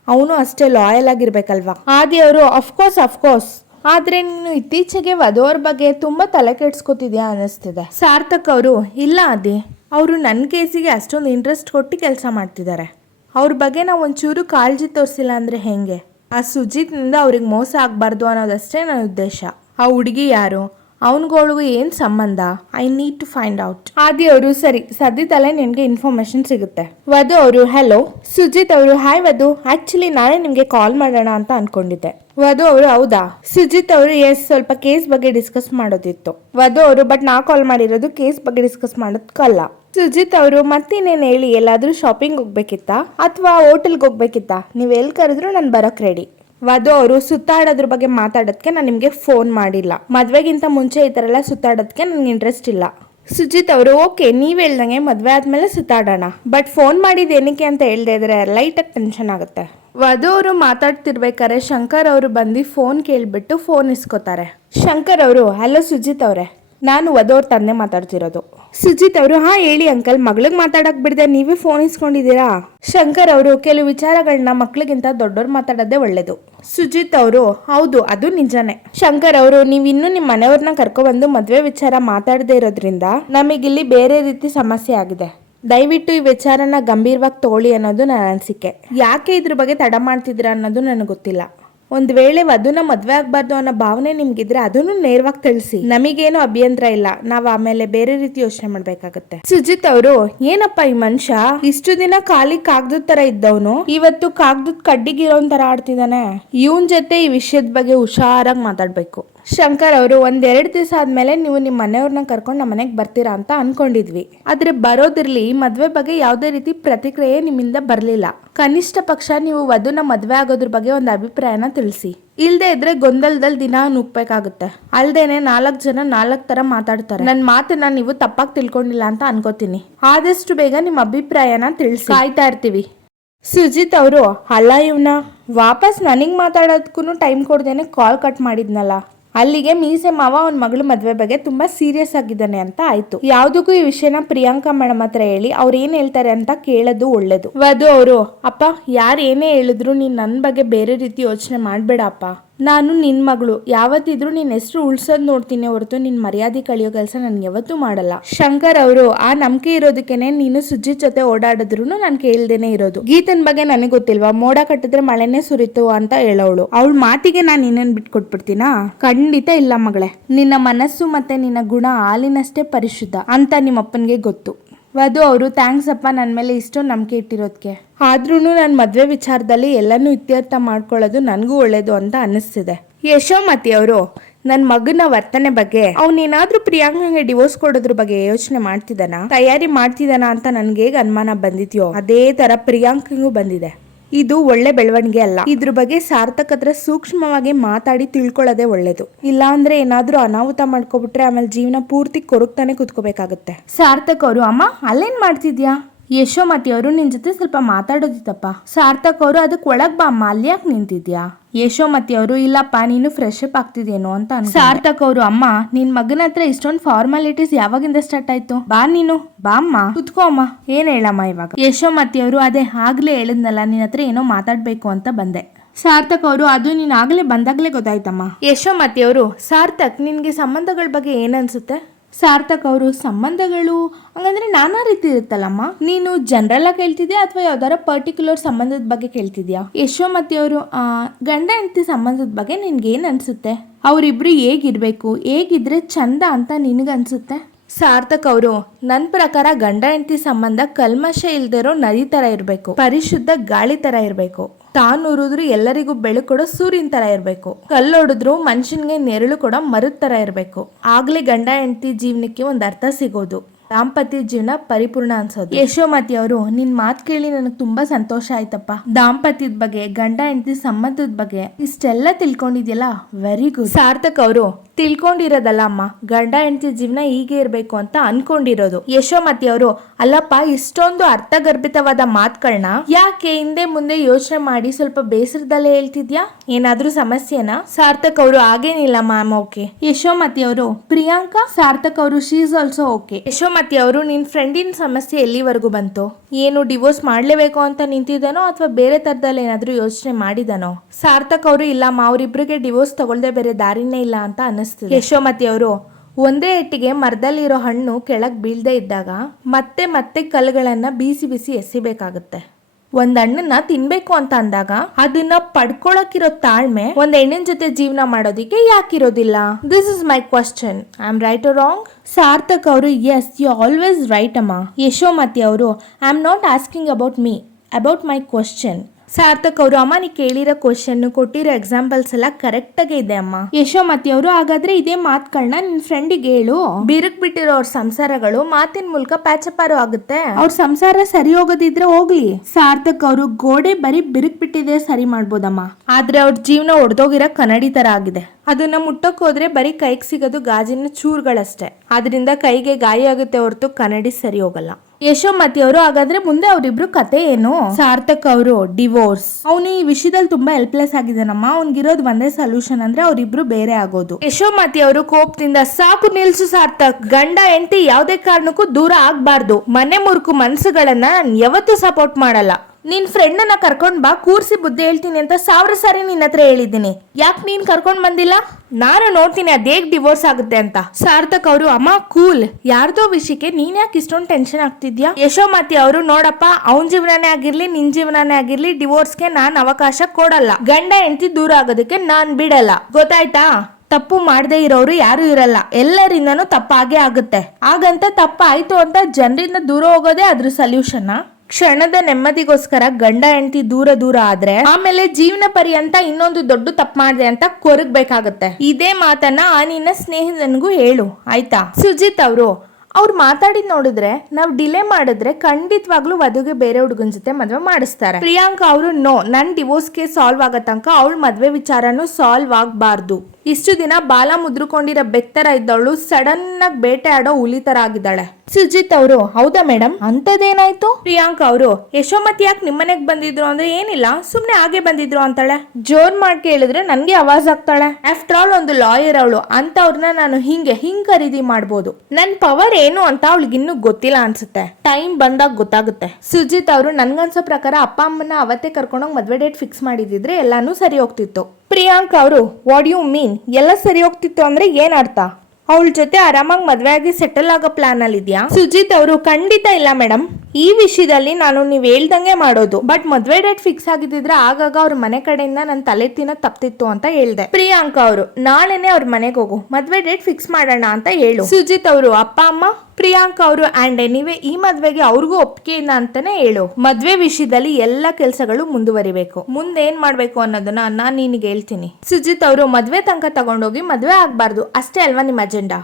ಅವನು ಅಷ್ಟೇ ಲಾಯಲ್ ಆಗಿರ್ಬೇಕಲ್ವಾ? ಆದಿ ಅವರು ಅಫ್ಕೋರ್ಸ್. ಆದ್ರೆ ನೀನು ಇತ್ತೀಚೆಗೆ ವಧುವರ ಬಗ್ಗೆ ತುಂಬಾ ತಲೆ ಕೆಡ್ಸ್ಕೊತಿದ್ಯಾ ಅನಿಸ್ತಿದೆ. ಸಾರ್ಥಕ್ ಅವರು ಇಲ್ಲ ಆದಿ, ಅವರು ನನ್ನ ಕೇಸಿಗೆ ಅಷ್ಟೊಂದು ಇಂಟ್ರೆಸ್ಟ್ ಕೊಟ್ಟು ಕೆಲಸ ಮಾಡ್ತಿದ್ದಾರೆ. ಅವ್ರ ಬಗ್ಗೆ ನಾವು ಒಂಚೂರು ಕಾಳಜಿ ತೋರಿಸಿಲ್ಲ ಅಂದ್ರೆ ಹೆಂಗೆ? ಆ ಸುಜಿತ್ನಿಂದ ಅವ್ರಿಗೆ ಮೋಸ ಆಗ್ಬಾರ್ದು ಅನ್ನೋದಷ್ಟೇ ನನ್ನ ಉದ್ದೇಶ. ಆ ಹುಡುಗಿ ಯಾರು? ಅವನ್ಗಳಿಗೂ ಏನ್ ಸಂಬಂಧ? I need to find out. Adi ಅವರು ಸರಿ, ಸದ್ಯದಲ್ಲೇ ನಿನ್ಗೆ ಇನ್ಫಾರ್ಮೇಶನ್ ಸಿಗುತ್ತೆ. ವಧು ಅವರು ಹೆಲೋ. ಸುಜಿತ್ ಅವರು ಹಾಯ್ ವಧು, ಆಕ್ಚುಲಿ ನಾಳೆ ನಿಮ್ಗೆ ಕಾಲ್ ಮಾಡೋಣ ಅಂತ ಅನ್ಕೊಂಡಿದ್ದೆ. ವಧು ಅವರು ಹೌದಾ? ಸುಜಿತ್ ಅವರು ಎಸ್, ಸ್ವಲ್ಪ ಕೇಸ್ ಬಗ್ಗೆ ಡಿಸ್ಕಸ್ ಮಾಡೋದಿತ್ತು. ವಧು ಅವರು ಬಟ್ ನಾ ಕಾಲ್ ಮಾಡಿರೋದು ಕೇಸ್ ಬಗ್ಗೆ ಡಿಸ್ಕಸ್ ಮಾಡೋದಕ್ಕಲ್ಲ. ಸುಜಿತ್ ಅವರು ಮತ್ತಿನ್ನೇನು ಹೇಳಿ, ಎಲ್ಲಾದ್ರೂ ಶಾಪಿಂಗ್ ಹೋಗ್ಬೇಕಿತ್ತಾ ಅಥವಾ ಹೋಟೆಲ್ಗೆ ಹೋಗ್ಬೇಕಿತ್ತಾ? ನೀವ್ ಎಲ್ಲಿ ಕರೆದ್ರು ನಾನು ಬರೋಕ್ ರೆಡಿ. ವಧು ಅವರು ಸುತ್ತಾಡೋದ್ರ ಬಗ್ಗೆ ಮಾತಾಡೋದಕ್ಕೆ ನಾನು ನಿಮ್ಗೆ ಫೋನ್ ಮಾಡಿಲ್ಲ. ಮದ್ವೆಗಿಂತ ಮುಂಚೆ ಈ ತರ ಎಲ್ಲ ಸುತ್ತಾಡೋದಕ್ಕೆ ನನ್ಗೆ ಇಂಟ್ರೆಸ್ಟ್ ಇಲ್ಲ. ಸುಜಿತ್ ಅವರು ಓಕೆ, ನೀವ್ ಹೇಳ್ದಂಗೆ ಮದ್ವೆ ಆದ್ಮೇಲೆ ಸುತ್ತಾಡೋಣ, ಬಟ್ ಫೋನ್ ಮಾಡಿದ ಏನಕ್ಕೆ ಅಂತ ಹೇಳ್ದೆ ಇದ್ರೆ ಲೈಟ್ ಆಗಿ ಟೆನ್ಷನ್ ಆಗುತ್ತೆ. ವಧು ಅವರು ಮಾತಾಡ್ತಿರ್ಬೇಕಾರೆ ಶಂಕರ್ ಅವರು ಬಂದು ಫೋನ್ ಕೇಳ್ಬಿಟ್ಟು ಫೋನ್ ಇಸ್ಕೋತಾರೆ. ಶಂಕರ್ ಅವರು ಹಲೋ ಸುಜಿತ್ ಅವರೇ, ನಾನು ವಧು ಅವ್ರ ತಂದೆ ಮಾತಾಡ್ತಿರೋದು. ಸುಜಿತ್ ಅವರು ಹಾ ಹೇಳಿ ಅಂಕಲ್, ಮಗಳಿಗೆ ಮಾತಾಡಕ್ ಬಿಡದೆ ನೀವೇ ಫೋನ್ ಇಸ್ಕೊಂಡಿದ್ದೀರಾ? ಶಂಕರ್ ಅವರು ಕೆಲವು ವಿಚಾರಗಳನ್ನ ಮಕ್ಳಿಗಿಂತ ದೊಡ್ಡವ್ರು ಮಾತಾಡೋದೇ ಒಳ್ಳೇದು. ಸುಜಿತ್ ಅವರು ಹೌದು, ಅದು ನಿಜಾನೇ. ಶಂಕರ್ ಅವರು ನೀವಿನ್ನೂ ನಿಮ್ಮ ಮನೆಯವ್ರನ್ನ ಕರ್ಕೊಬಂದು ಮದ್ವೆ ವಿಚಾರ ಮಾತಾಡದೇ ಇರೋದ್ರಿಂದ ನಮಗಿಲ್ಲಿ ಬೇರೆ ರೀತಿ ಸಮಸ್ಯೆ ಆಗಿದೆ. ದಯವಿಟ್ಟು ಈ ವಿಚಾರನ ಗಂಭೀರವಾಗಿ ತಗೊಳ್ಳಿ ಅನ್ನೋದು ನನ್ನ ಅನಿಸಿಕೆ. ಯಾಕೆ ಇದ್ರ ಬಗ್ಗೆ ತಡ ಮಾಡ್ತಿದ್ದೀರಾ ಅನ್ನೋದು ನನಗೆ ಗೊತ್ತಿಲ್ಲ. ಒಂದ್ ವೇಳೆ ವಧುನ ಮದ್ವೆ ಆಗ್ಬಾರ್ದು ಅನ್ನೋ ಭಾವನೆ ನಿಮ್ಗಿದ್ರೆ ಅದನ್ನು ನೇರವಾಗಿ ತಿಳಿಸಿ, ನಮಗೇನು ಅಭ್ಯಂತರ ಇಲ್ಲ. ನಾವ್ ಆಮೇಲೆ ಬೇರೆ ರೀತಿ ಯೋಚನೆ ಮಾಡ್ಬೇಕಾಗತ್ತೆ. ಸುಜಿತ್ ಅವರು ಏನಪ್ಪ ಈ ಮನುಷ್ಯ ಇಷ್ಟು ದಿನ ಖಾಲಿ ಕಾಗ್ದದ ತರ ಇದ್ದವನು ಇವತ್ತು ಕಾಗ್ದದ ಕಡ್ಡಿಗಿರೋನ್ ತರ ಆಡ್ತಿದ್ದಾನೆ. ಇವನ್ ಜೊತೆ ಈ ವಿಷಯದ ಬಗ್ಗೆ ಹುಷಾರಾಗಿ ಮಾತಾಡ್ಬೇಕು. ಶಂಕರ್ ಅವರು 1-2 ದಿವಸ ಆದ್ಮೇಲೆ ನೀವು ನಿಮ್ಮ ಮನೆಯವ್ರನ್ನ ಕರ್ಕೊಂಡು ನಮ್ಮ ಮನೆಗೆ ಬರ್ತೀರಾ ಅಂತ ಅನ್ಕೊಂಡಿದ್ವಿ. ಆದ್ರೆ ಬರೋದಿರ್ಲಿ, ಮದ್ವೆ ಬಗ್ಗೆ ಯಾವುದೇ ರೀತಿ ಪ್ರತಿಕ್ರಿಯೆ ನಿಮ್ಮಿಂದ ಬರ್ಲಿಲ್ಲ. ಕನಿಷ್ಠ ಪಕ್ಷ ನೀವು ವಧುನ ಮದ್ವೆ ಆಗೋದ್ರ ಬಗ್ಗೆ ಒಂದು ಅಭಿಪ್ರಾಯನ ತಿಳಿಸಿ. ಇಲ್ದೇ ಇದ್ರೆ ಗೊಂದಲದಲ್ಲಿ ದಿನ ನುಗ್ಬೇಕಾಗುತ್ತೆ. ಅಲ್ದೇನೆ 4 ಜನ 4 ತರ ಮಾತಾಡ್ತಾರೆ. ನನ್ನ ಮಾತನ್ನ ನೀವು ತಪ್ಪಾಗಿ ತಿಳ್ಕೊಂಡಿಲ್ಲ ಅಂತ ಅನ್ಕೋತೀನಿ. ಆದಷ್ಟು ಬೇಗ ನಿಮ್ಮ ಅಭಿಪ್ರಾಯನ ತಿಳಿಸಿ, ಕಾಯ್ತಾ ಇರ್ತೀವಿ. ಸುಜಿತ್ ಅವರು ಅಲ್ಲ, ಇವನ ವಾಪಸ್ ನನಗ್ ಮಾತಾಡೋದಕ್ಕೂ ಟೈಮ್ ಕೊಡ್ದೇನೆ ಕಾಲ್ ಕಟ್ ಮಾಡಿದ್ನಲ್ಲ. ಅಲ್ಲಿಗೆ ಮೀಸೆ ಮಾವ ಅವ್ನ ಮಗಳು ಮದ್ವೆ ಬಗ್ಗೆ ತುಂಬಾ ಸೀರಿಯಸ್ ಆಗಿದ್ದಾನೆ ಅಂತ ಆಯ್ತು. ಯಾವ್ದಕ್ಕೂ ಈ ವಿಷಯನ ಪ್ರಿಯಾಂಕಾ ಮೇಡಮ್ ಹತ್ರ ಹೇಳಿ ಅವ್ರು ಏನ್ ಹೇಳ್ತಾರೆ ಅಂತ ಕೇಳೋದು ಒಳ್ಳೇದು. ವಧು ಅವರು ಅಪ್ಪ, ಯಾರು ಏನೇ ಹೇಳಿದ್ರು ನೀನ್ ನನ್ ಬಗ್ಗೆ ಬೇರೆ ರೀತಿ ಯೋಚನೆ ಮಾಡ್ಬೇಡ ಅಪ್ಪ. ನಾನು ನಿನ್ ಮಗಳು, ಯಾವತ್ತಿದ್ರು ನಿನ್ ಹೆಸರು ಉಳ್ಸೋದ್ ನೋಡ್ತೀನಿ ಹೊರತು ನಿನ್ ಮರ್ಯಾದೆ ಕಳಿಯೋ ಕೆಲಸ ನನ್ಗೆ ಯಾವತ್ತೂ ಮಾಡಲ್ಲ. ಶಂಕರ್ ಅವರು ಆ ನಂಬಿಕೆ ಇರೋದಕ್ಕೇನೆ ನೀನು ಸುಜಿತ್ ಜೊತೆ ಓಡಾಡಿದ್ರು ನಾನು ಕೇಳ್ದೇನೆ ಇರೋದು. ಗೀತನ್ ಬಗ್ಗೆ ನನಗೆ ಗೊತ್ತಿಲ್ವಾ? ಮೋಡ ಕಟ್ಟಿದ್ರೆ ಮಳೆನೇ ಸುರಿತು ಅಂತ ಹೇಳೋಳು. ಅವಳ ಮಾತಿಗೆ ನಾನು ಇನ್ನೇನ್ ಬಿಟ್ಕೊಟ್ಬಿಡ್ತೀನಾ? ಖಂಡಿತ ಇಲ್ಲ ಮಗಳೇ. ನಿನ್ನ ಮನಸ್ಸು ಮತ್ತೆ ನಿನ್ನ ಗುಣ ಹಾಲಿನಷ್ಟೇ ಪರಿಶುದ್ಧ ಅಂತ ನಿಮ್ಮಪ್ಪನ್ಗೆ ಗೊತ್ತು. ವಧು ಅವರು ಥ್ಯಾಂಕ್ಸ್ ಅಪ್ಪ, ನನ್ನ ಮೇಲೆ ಇಷ್ಟೊಂದು ನಂಬಿಕೆ ಇಟ್ಟಿರೋದಕ್ಕೆ. ಆದ್ರೂ ನನ್ನ ಮದ್ವೆ ವಿಚಾರದಲ್ಲಿ ಎಲ್ಲನೂ ಇತ್ಯರ್ಥ ಮಾಡ್ಕೊಳ್ಳೋದು ನನಗೂ ಒಳ್ಳೇದು ಅಂತ ಅನ್ನಿಸ್ತಿದೆ. ಯಶೋಮತಿ ಅವರು ನನ್ನ ಮಗನ ವರ್ತನೆ ಬಗ್ಗೆ ಅವನೇನಾದ್ರೂ ಪ್ರಿಯಾಂಕಂಗೆ ಡಿವೋರ್ಸ್ ಕೊಡೋದ್ರ ಬಗ್ಗೆ ಯೋಚನೆ ಮಾಡ್ತಿದ್ದಾನ, ತಯಾರಿ ಮಾಡ್ತಿದ್ದಾನ ಅಂತ ನನ್ಗೆ ಹೇಗೆ ಅನುಮಾನ ಬಂದಿದ್ಯೋ ಅದೇ ತರ ಪ್ರಿಯಾಂಕಂಗೂ ಬಂದಿದೆ. ಇದು ಒಳ್ಳೆ ಬೆಳವಣಿಗೆ ಅಲ್ಲ. ಇದ್ರ ಬಗ್ಗೆ ಸಾರ್ಥಕ್ ಹತ್ರ ಸೂಕ್ಷ್ಮವಾಗಿ ಮಾತಾಡಿ ತಿಳ್ಕೊಳ್ಳೋದೇ ಒಳ್ಳೇದು. ಇಲ್ಲ ಅಂದ್ರೆ ಏನಾದ್ರೂ ಅನಾಹುತ ಮಾಡ್ಕೊಬಿಟ್ರೆ ಆಮೇಲೆ ಜೀವನ ಪೂರ್ತಿ ಕೊರಗ್ತಾನೆ ಕುತ್ಕೋಬೇಕಾಗುತ್ತೆ. ಸಾರ್ಥಕ್ ಅವರು ಅಮ್ಮ ಅಲ್ಲೇನ್ ಮಾಡ್ತಿದ್ಯಾ? ಯಶೋಮತಿ ಅವರು ನಿನ್ ಜೊತೆ ಸ್ವಲ್ಪ ಮಾತಾಡೋದಿತ್ತಪ್ಪ. ಸಾರ್ಥಕ್ ಅವರು ಅದಕ್ಕೆ ಒಳಗ್ ಬಾ ಅಮ್ಮ, ಅಲ್ಲಿ ಯಾಕೆ ನಿಂತಿದ್ಯಾ? ಯಶೋಮತಿ ಅವರು ಇಲ್ಲಪ್ಪ, ನೀನು ಫ್ರೆಶ್ ಅಪ್ ಆಗ್ತಿದೇನೋ ಅಂತ. ಸಾರ್ಥಕ್ ಅವರು ಅಮ್ಮ, ನಿನ್ ಮಗನ ಹತ್ರ ಇಷ್ಟೊಂದು ಫಾರ್ಮಾಲಿಟೀಸ್ ಯಾವಾಗಿಂದ ಸ್ಟಾರ್ಟ್ ಆಯ್ತು? ಬಾ ನೀನು, ಬಾ ಅಮ್ಮ, ಕುತ್ಕೋ ಅಮ್ಮ. ಏನ್ ಹೇಳಮ್ಮ ಇವಾಗ? ಯಶೋಮತಿ ಅವರು ಅದೇ ಆಗ್ಲೇ ಹೇಳಿದ್ನಲ್ಲ, ನಿನ್ ಹತ್ರ ಏನೋ ಮಾತಾಡ್ಬೇಕು ಅಂತ ಬಂದೆ. ಸಾರ್ಥಕ್ ಅವರು ಅದು ನೀನ್ ಆಗ್ಲೇ ಬಂದಾಗ್ಲೇ ಗೊತ್ತಾಯ್ತಮ್ಮ. ಯಶೋಮತಿ ಅವರು ಸಾರ್ಥಕ್, ನಿನ್ಗೆ ಸಂಬಂಧಗಳ ಬಗ್ಗೆ ಏನನ್ಸುತ್ತೆ? ಸಾರ್ಥಕ್ ಅವರು ಸಂಬಂಧಗಳು ಹಂಗಂದ್ರೆ ನಾನಾ ರೀತಿ ಇರುತ್ತಲ್ಲಮ್ಮ. ನೀನು ಜನರಲ್ ಆಗಿ ಕೇಳ್ತಿದ್ಯಾ ಅಥವಾ ಯಾವ್ದಾರ ಪರ್ಟಿಕ್ಯುಲರ್ ಸಂಬಂಧದ ಬಗ್ಗೆ ಕೇಳ್ತಿದ್ಯಾ? ಯಶೋಮತಿ ಅವರು ಗಂಡ ಹೆಂಡತಿ ಸಂಬಂಧದ ಬಗ್ಗೆ ನಿನ್ಗೆ ಏನ್ ಅನ್ಸುತ್ತೆ? ಅವರಿಬ್ರು ಹೇಗಿರ್ಬೇಕು, ಹೇಗಿದ್ರೆ ಚಂದ ಅಂತ ನಿನಗನ್ಸುತ್ತೆ? ಸಾರ್ಥಕ್ ಅವರು ನನ್ನ ಪ್ರಕಾರ ಗಂಡ ಹೆಂಡತಿ ಸಂಬಂಧ ಕಲ್ಮಶ ಇಲ್ದಿರೋ ನದಿ ತರ ಇರ್ಬೇಕು, ಪರಿಶುದ್ಧ ಗಾಳಿ ತರ ಇರ್ಬೇಕು, ತಾನುರಿದ್ರು ಎಲ್ಲರಿಗೂ ಬೆಳಕು ಕೊಡೋ ಸೂರ್ಯನ ತರ ಇರ್ಬೇಕು, ಕಲ್ಲೊಡಿದ್ರು ಮನುಷ್ಯನ್ಗೆ ನೆರಳು ಕೊಡೋ ಮರದ ತರ ಇರ್ಬೇಕು. ಆಗ್ಲೇ ಗಂಡ ಹೆಂಡತಿ ಜೀವನಕ್ಕೆ ಒಂದ್ ಅರ್ಥ ಸಿಗೋದು, ದಾಂಪತ್ಯ ಜೀವನ ಪರಿಪೂರ್ಣ ಅನ್ಸೋದು. ಯಶೋಮತಿ ಅವರು ನಿನ್ ಮಾತು ಕೇಳಿ ನನಗೆ ತುಂಬಾ ಸಂತೋಷ ಆಯ್ತಪ್ಪ. ದಾಂಪತ್ಯದ ಬಗ್ಗೆ, ಗಂಡ ಹೆಂಡತಿ ಸಂಬಂಧದ ಬಗ್ಗೆ ಇಷ್ಟೆಲ್ಲ ತಿಳ್ಕೊಂಡಿದ್ಯಲ್ಲ, ವೆರಿ ಗುಡ್. ಸಾರ್ಥಕ್ ಅವರು ತಿಳ್ಕೊಂಡಿರೋದಲ್ಲ ಅಮ್ಮ, ಗಂಡ ಹೆಂಡತಿ ಜೀವನ ಹೀಗೆ ಇರ್ಬೇಕು ಅಂತ ಅನ್ಕೊಂಡಿರೋದು. ಯಶೋಮತಿ ಅವರು ಅಲ್ಲಪ್ಪ, ಇಷ್ಟೊಂದು ಅರ್ಥಗರ್ಭಿತವಾದ ಮಾತುಗಳನ್ನ ಯಾಕೆ ಹಿಂದೆ ಮುಂದೆ ಯೋಚನೆ ಮಾಡಿ ಸ್ವಲ್ಪ ಬೇಸರದಲ್ಲೇ ಹೇಳ್ತಿದ್ಯಾ? ಏನಾದ್ರೂ ಸಮಸ್ಯೆನಾ? ಸಾರ್ಥಕ್ ಅವರು ಹಾಗೇನಿಲ್ಲ ಮ್ಯಾಮ್, ಓಕೆ. ಯಶೋಮತಿ ಅವರು ಪ್ರಿಯಾಂಕಾ? ಸಾರ್ಥಕ್ ಅವರು she is also okay. Yashomati ಅವರು ನಿನ್ ಫ್ರೆಂಡಿನ ಸಮಸ್ಯೆ ಎಲ್ಲಿವರೆಗೂ ಬಂತು? ಏನು ಡಿವೋರ್ಸ್ ಮಾಡ್ಲೇಬೇಕು ಅಂತ ನಿಂತಿದ್ದಾನೋ ಅಥವಾ ಬೇರೆ ತರದಲ್ಲಿ ಏನಾದ್ರೂ ಯೋಚನೆ ಮಾಡಿದಾನೋ? ಸಾರ್ಥಕ್ ಅವರು ಇಲ್ಲಮ್ಮ, ಅವರಿಬ್ರಿಗೆ ಡಿವೋರ್ಸ್ ತಗೊಳ್ದೆ ಬೇರೆ ದಾರಿನೇ ಇಲ್ಲ ಅಂತ ಅನ್ನಿಸ್ತಿದೆ. ಯಶೋಮತಿ ಅವರು ಒಂದೇ ಎಟ್ಟಿಗೆ ಮರದಲ್ಲಿರೋ ಹಣ್ಣು ಕೆಳಗ್ ಬೀಳ್ದೇ ಇದ್ದಾಗ ಮತ್ತೆ ಮತ್ತೆ ಕಲ್ಲುಗಳನ್ನ ಬೀಸಿ ಬೀಸಿ ಎಸಿಬೇಕಾಗುತ್ತೆ. ಒಂದ್ ಹಣ್ಣನ್ನ ತಿನ್ಬೇಕು ಅಂತ ಅಂದಾಗ ಅದನ್ನ ಪಡ್ಕೊಳಕಿರೋ ತಾಳ್ಮೆ ಒಂದ್ ಹೆಣ್ಣಿನ ಜೊತೆ ಜೀವನ ಮಾಡೋದಿಕ್ಕೆ ಯಾಕಿರೋದಿಲ್ಲ? This is my question. I am right or wrong? Sarthak ಅವರು ಎಸ್ ಯು ಆಲ್ವೇಸ್ ರೈಟ್ ಅಮ್ಮ. ಯಶೋಮತಿ ಅವರು I am not asking about me, about my question. Sarthak ಅವರು ಅಮ್ಮ ನೀ ಕೇಳಿರೋ ಕ್ವಶನ್ ಕೊಟ್ಟಿರೋ ಎಕ್ಸಾಂಪಲ್ಸ್ ಎಲ್ಲ ಕರೆಕ್ಟ್ ಆಗಿ ಇದೆ ಅಮ್ಮ. ಯಶೋಮತಿ ಅವರು ಹಾಗಾದ್ರೆ ಇದೇ ಮಾತುಗಳನ್ನ ನಿನ್ ಫ್ರೆಂಡಿಗೆ ಹೇಳು. ಬಿರುಕ್ ಬಿಟ್ಟಿರೋ ಅವ್ರ ಸಂಸಾರಗಳು ಮಾತಿನ ಮೂಲಕ ಪ್ಯಾಚಪಾರು ಆಗುತ್ತೆ. ಅವ್ರ ಸಂಸಾರ ಸರಿ ಹೋಗೋದಿದ್ರೆ ಹೋಗ್ಲಿ. ಸಾರ್ಥಕ್ ಅವರು ಗೋಡೆ ಬರೀ ಬಿರುಕ್ ಬಿಟ್ಟಿದ್ರೆ ಸರಿ ಮಾಡ್ಬೋದಮ್ಮ, ಆದ್ರೆ ಅವ್ರ ಜೀವನ ಒಡೆದೋಗಿರೋ ಕನ್ನಡಿ ತರ ಆಗಿದೆ. ಅದನ್ನ ಮುಟ್ಟಕ್ ಹೋದ್ರೆ ಬರೀ ಕೈಗೆ ಸಿಗೋದು ಗಾಜಿನ ಚೂರುಗಳಷ್ಟೇ. ಅದರಿಂದ ಕೈಗೆ ಗಾಯ ಆಗುತ್ತೆ ಹೊರತು ಕನ್ನಡಿ ಸರಿ ಹೋಗಲ್ಲ. ಯಶೋಮತಿ ಅವರು ಹಾಗಾದ್ರೆ ಮುಂದೆ ಅವ್ರಿಬ್ರು ಕತೆ ಏನು? ಸಾರ್ಥಕ್ ಅವರು ಡಿವೋರ್ಸ್. ಅವನು ಈ ವಿಷಯದಲ್ಲಿ ತುಂಬಾ ಹೆಲ್ಪ್ಲೆಸ್ ಆಗಿದ್ದಾನಮ್ಮ. ಅವ್ನಿಗಿರೋದು ಒಂದೇ ಸೊಲ್ಯೂಷನ್ ಅಂದ್ರೆ ಅವ್ರಿಬ್ರು ಬೇರೆ ಆಗೋದು. ಯಶೋಮತಿ ಅವರು ಕೋಪದಿಂದ ಸಾಕು ನಿಲ್ಸು ಸಾರ್ಥಕ್, ಗಂಡ ಹೆಂಡತಿ ಯಾವ್ದೇ ಕಾರಣಕ್ಕೂ ದೂರ ಆಗ್ಬಾರ್ದು. ಮನೆ ಮುರುಕು ಮನ್ಸುಗಳನ್ನ ನಾನು ಯಾವತ್ತೂ ಸಪೋರ್ಟ್ ಮಾಡಲ್ಲ. ನಿನ್ ಫ್ರೆಂಡ್ ನ ಕರ್ಕೊಂಡ್ ಬಾ, ಕೂರ್ಸಿ ಬುದ್ಧಿ ಹೇಳ್ತೀನಿ ಅಂತ 1000 ಸಾರಿ ನಿನ್ನ ಹತ್ರ ಹೇಳಿದ್ದೀನಿ. ಯಾಕೆ ನೀನ್ ಕರ್ಕೊಂಡ್ ಬಂದಿಲ್ಲ? ನಾನು ನೋಡ್ತೀನಿ ಅದೇಗ್ ಡಿವೋರ್ಸ್ ಆಗುತ್ತೆ ಅಂತ. ಸಾರ್ಥಕ್ ಅವರು ಅಮ್ಮ ಕೂಲ್, ಯಾರ್ದೋ ವಿಷಯಕ್ಕೆ ನೀನ್ ಯಾಕೆ ಇಷ್ಟೊಂದು ಟೆನ್ಷನ್ ಆಗ್ತಿದ್ಯಾ? ಯಶೋಮತಿ ಅವರು ನೋಡಪ್ಪ, ಅವನ್ ಜೀವನನೇ ಆಗಿರ್ಲಿ ನಿನ್ ಜೀವನನೇ ಆಗಿರ್ಲಿ ಡಿವೋರ್ಸ್ಗೆ ನಾನ್ ಅವಕಾಶ ಕೊಡಲ್ಲ. ಗಂಡ ಹೆಂಡತಿ ದೂರ ಆಗೋದಕ್ಕೆ ನಾನ್ ಬಿಡಲ್ಲ, ಗೊತ್ತಾಯ್ತಾ? ತಪ್ಪು ಮಾಡದೇ ಇರೋರು ಯಾರು ಇರಲ್ಲ, ಎಲ್ಲರಿಂದನೂ ತಪ್ಪಾಗೆ ಆಗುತ್ತೆ. ಹಾಗಂತ ತಪ್ಪಾಯ್ತು ಅಂತ ಜನರಿಂದ ದೂರ ಹೋಗೋದೇ ಅದ್ರ ಸೊಲ್ಯೂಷನ್? ಕ್ಷಣದ ನೆಮ್ಮದಿಗೋಸ್ಕರ ಗಂಡ ಹೆಂಡತಿ ದೂರ ಆದ್ರೆ ಆಮೇಲೆ ಜೀವನ ಪರ್ಯಂತ ಇನ್ನೊಂದು ದೊಡ್ಡ ತಪ್ಪು ಮಾಡಿದೆ ಅಂತ ಕೊರಗಬೇಕಾಗತ್ತೆ. ಇದೇ ಮಾತನ್ನ ಆ ನಿನ್ನ ಸ್ನೇಹಿತನಿಗೂ ಹೇಳು ಆಯ್ತಾ? ಸುಜಿತ್ ಅವರು ಅವ್ರು ಮಾತಾಡಿದ್ ನೋಡಿದ್ರೆ ನಾವ್ ಡಿಲೇ ಮಾಡಿದ್ರೆ ಖಂಡಿತವಾಗ್ಲೂ ವಧುಗೆ ಬೇರೆ ಹುಡುಗನ ಜೊತೆ ಮದ್ವೆ ಮಾಡಿಸ್ತಾರೆ. ಪ್ರಿಯಾಂಕಾ ಅವರು ನೋ, ನನ್ ಡಿವೋರ್ಸ್ ಕೇಸ್ ಸಾಲ್ವ್ ಆಗೋ ತನಕ ಅವಳ ಮದ್ವೆ ವಿಚಾರನೂ ಸಾಲ್ವ್ ಆಗ್ಬಾರ್ದು. ಇಷ್ಟು ದಿನ ಬಾಲ ಮುದ್ರಕೊಂಡಿರೋ ಬೆಕ್ತರ ಇದ್ದವಳು ಸಡನ್ ಆಗಿ ಬೇಟೆ ಆಡೋ ಹುಲಿ ತರ ಆಗಿದ್ದಾಳೆ. ಸುಜಿತ್ ಅವರು ಹೌದಾ ಮೇಡಮ್, ಅಂತದೇನಾಯ್ತು? ಪ್ರಿಯಾಂಕಾ ಅವರು ಯಶೋಮತಿ ಯಾಕೆ ನಿಮ್ಮನೆಗ್ ಬಂದಿದ್ರು ಅಂದ್ರೆ ಏನಿಲ್ಲ, ಸುಮ್ನೆ ಹಾಗೆ ಬಂದಿದ್ರು ಅಂತಾಳೆ. ಜೋರ್ ಮಾಡಿ ಕೇಳಿದ್ರೆ ನನ್ಗೆ ಆವಾಜ್ ಆಗ್ತಾಳೆ. ಆಫ್ಟರ್ ಆಲ್ ಒಂದು ಲಾಯರ್ ಅವಳು, ಅಂತವ್ರನ್ನ ನಾನು ಹಿಂಗ್ ಖರೀದಿ ಮಾಡ್ಬೋದು. ನನ್ ಪವರ್ ಏನು ಅಂತ ಅವಳಿಗೆ ಇನ್ನೂ ಗೊತ್ತಿಲ್ಲ ಅನ್ಸುತ್ತೆ, ಟೈಮ್ ಬಂದಾಗ ಗೊತ್ತಾಗುತ್ತೆ. ಸುಜಿತ್ ಅವರು ನನ್ಗನ್ಸೋ ಪ್ರಕಾರ ಅಪ್ಪ ಅಮ್ಮನ ಅವತ್ತೇ ಕರ್ಕೊಂಡೋಗಿ ಮದ್ವೆ ಡೇಟ್ ಫಿಕ್ಸ್ ಮಾಡಿದಿದ್ರೆ ಎಲ್ಲಾನು ಸರಿ ಹೋಗ್ತಿತ್ತು. ಪ್ರಿಯಾಂಕಾ ಅವರು ವಾಟ್ ಯು ಮೀನ್ ಎಲ್ಲ ಸರಿ ಹೋಗ್ತಿತ್ತು ಅಂದ್ರೆ ಏನ್ ಅರ್ಥ? ಅವಳ ಜೊತೆ ಆರಾಮಾಗಿ ಮದ್ವೆ ಆಗಿ ಸೆಟಲ್ ಆಗೋ ಪ್ಲಾನ್ ಅಲ್ಲಿ ಇದೆಯಾ? ಸುಜಿತ್ ಅವರು ಖಂಡಿತ ಇಲ್ಲ ಮೇಡಮ್, ಈ ವಿಷಯದಲ್ಲಿ ನಾನು ನೀವ್ ಹೇಳ್ದಂಗೆ ಮಾಡೋದು. ಬಟ್ ಮದ್ವೆ ಡೇಟ್ ಫಿಕ್ಸ್ ಆಗಿದ್ರೆ ಆಗಾಗ ಅವ್ರ ಮನೆ ಕಡೆಯಿಂದ ನನ್ ತಲೆ ತಿನ್ನೋದ್ ತಪ್ತಿತ್ತು ಅಂತ ಹೇಳ್ದೆ. ಪ್ರಿಯಾಂಕಾ ಅವರು ನಾಳೆನೆ ಅವ್ರ ಮನೆಗೆ ಹೋಗು, ಮದ್ವೆ ಡೇಟ್ ಫಿಕ್ಸ್ ಮಾಡೋಣ ಅಂತ ಹೇಳು. ಸುಜಿತ್ ಅವರು ಅಪ್ಪ ಅಮ್ಮ? ಪ್ರಿಯಾಂಕಾ ಅವರು ಆ್ಯಂಡ್ ಎನಿವೆ ಈ ಮದ್ವೆಗೆ ಅವ್ರಿಗೂ ಒಪ್ಪಿಗೆ ಇಲ್ಲ ಅಂತಾನೆ ಹೇಳು. ಮದ್ವೆ ವಿಷಯದಲ್ಲಿ ಎಲ್ಲ ಕೆಲಸಗಳು ಮುಂದುವರಿಬೇಕು. ಮುಂದೆ ಏನ್ ಮಾಡ್ಬೇಕು ಅನ್ನೋದನ್ನ ನಾನ್ ನಿನಗೆ ಹೇಳ್ತೀನಿ. ಸುಜಿತ್ ಅವರು ಮದ್ವೆ ತನಕ ತಗೊಂಡೋಗಿ ಮದ್ವೆ ಆಗ್ಬಾರ್ದು ಅಷ್ಟೇ ಅಲ್ವಾ ನಿಮ್ ಅಜೆಂಡಾ?